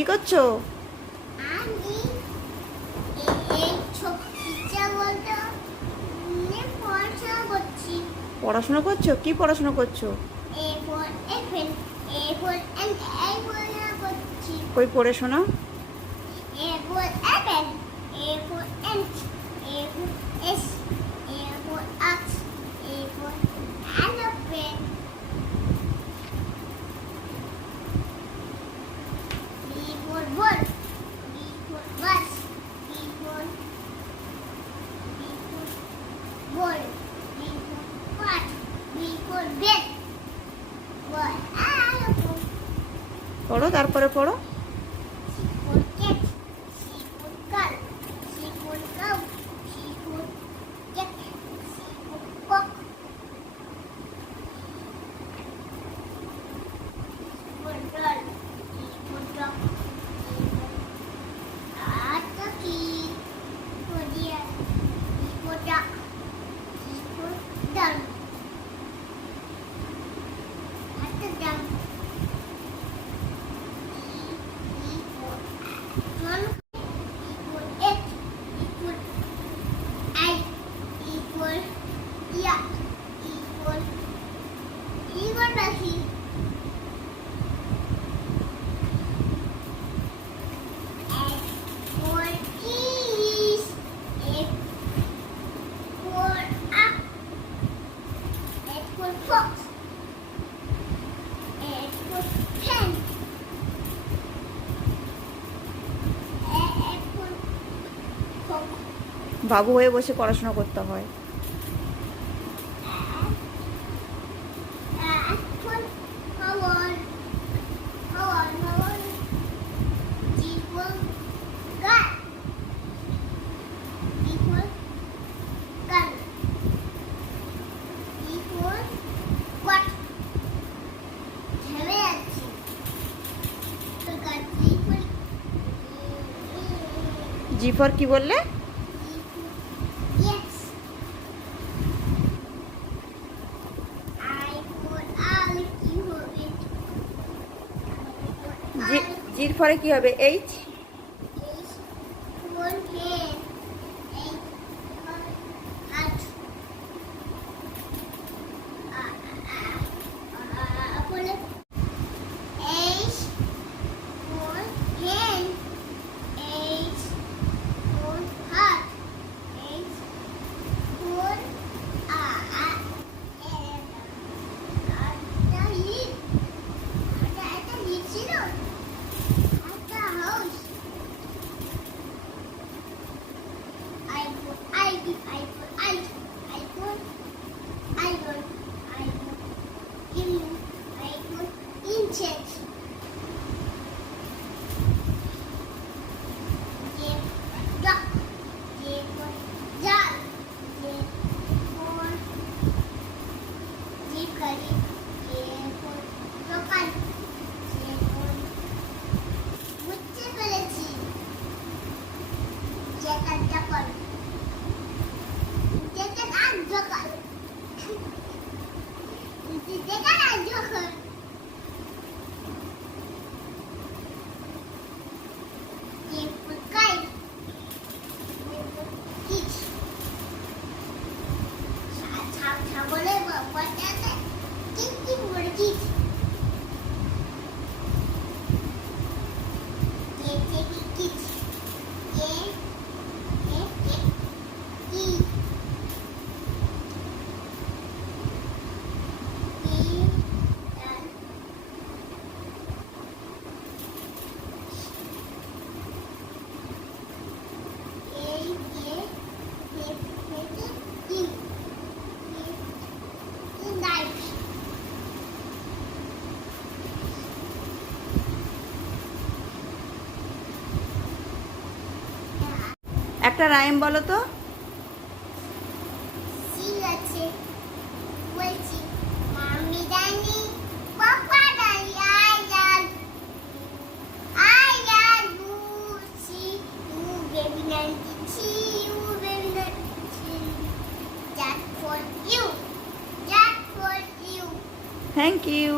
কি করছো? আমি এই ছোট্ট বলতে পড়াশোনা করছি। পড়াশোনা করছো? কি পড়াশোনা করছো? A for apple, A for ant এই পড়াশোনা করছি। কই পড়ে শোনাও। A for apple, A for ant, A for ass, A for ox, A for elephant, B for ball, B for bus, B for ball, B for bat, B for bat, ball, apple, পড়ো, তারপরে পড়ো। C for cat, C for cat, C for cow, C for cat, C for cock, D for doll, D for dog, E for turkey, for deer, D for duck. Done. At the done. Equal 1 equal 8 equal 8 equal yeah equal bashi. X for keys. X for up. X for fox. X for pen. X for cock. বাবু হয়ে বসে পড়াশোনা করতে হয়। X for flower. Flower. G for gun. D for gun. E for what? ঝেড়ে যাচ্ছি। তো গাছ E for G for কি বললে? yes. I for owl কি হবে? জির ফরে কি হবে? H. H for hen. H for hat. বলে H for hen. H for hat. H for একটা লিখছিল একটা house I for ivy, I for ice, I for iron, I for igloo, I for insects. J for duck, J for jar, J for jikari, J for local, J for বুঝতে পেরেছি jacket যখন jacket আর যখন jacket আর যখন যে ফুলকাই কিচ ছাগলের বাচ্চাতে কিচ কিচ করে কিচ যে কিচ যে কি একটা রাইম বলো তো। ঠিক আছে বলছি মাম্মি জানি পাপা জানি I love Lucy you baby nancy you baby nancy just for you thank you.